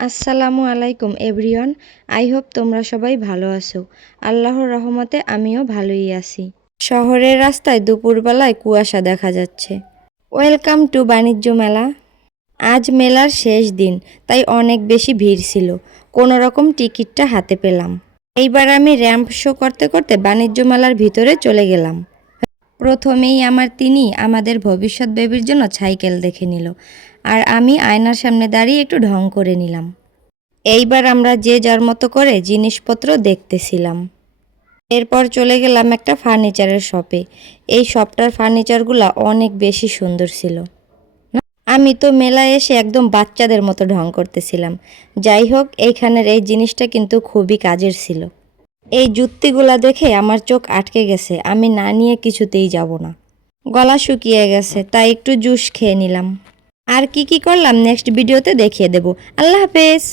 আসসালামু আলাইকুম everyone. I hope তোমরা সবাই ভালো আছো। আল্লাহর রহমতে আমিও ভালোই আছি। শহরের রাস্তায় দুপুরবেলায় কুয়াশা দেখা যাচ্ছে। ওয়েলকাম টু বাণিজ্য মেলা। আজ মেলার শেষ দিন, তাই অনেক বেশি ভিড় ছিল। কোনো রকম টিকিটটা হাতে পেলাম। এইবার আমি র্যাম্প শো করতে করতে বাণিজ্য মেলার ভিতরে চলে গেলাম। প্রথমেই তিনি আমাদের ভবিষ্যৎ বেবির জন্য সাইকেল দেখে নিল, আর আমি আয়নার সামনে দাঁড়িয়ে একটু ঢং করে নিলাম। এইবার আমরা যে যার মতো করে জিনিসপত্র দেখতেছিলাম। এরপর চলে গেলাম একটা ফার্নিচারের শপে। এই শপটার ফার্নিচারগুলো অনেক বেশি সুন্দর ছিল। আমি তো মেলায় এসে একদম বাচ্চাদের মতো ঢং করতেছিলাম। যাই হোক, এইখানের এই জিনিসটা কিন্তু খুবই কাজের ছিল। এই জুত্তিগুলা দেখে আমার চোখ আটকে গেছে, আমি না নিয়ে কিছুতেই যাব না। গলা শুকিয়ে গেছে, তাই একটু জুস খেয়ে নিলাম। আর কি কি করলাম নেক্সট ভিডিওতে দেখিয়ে দেব। আল্লাহ হাফেজ।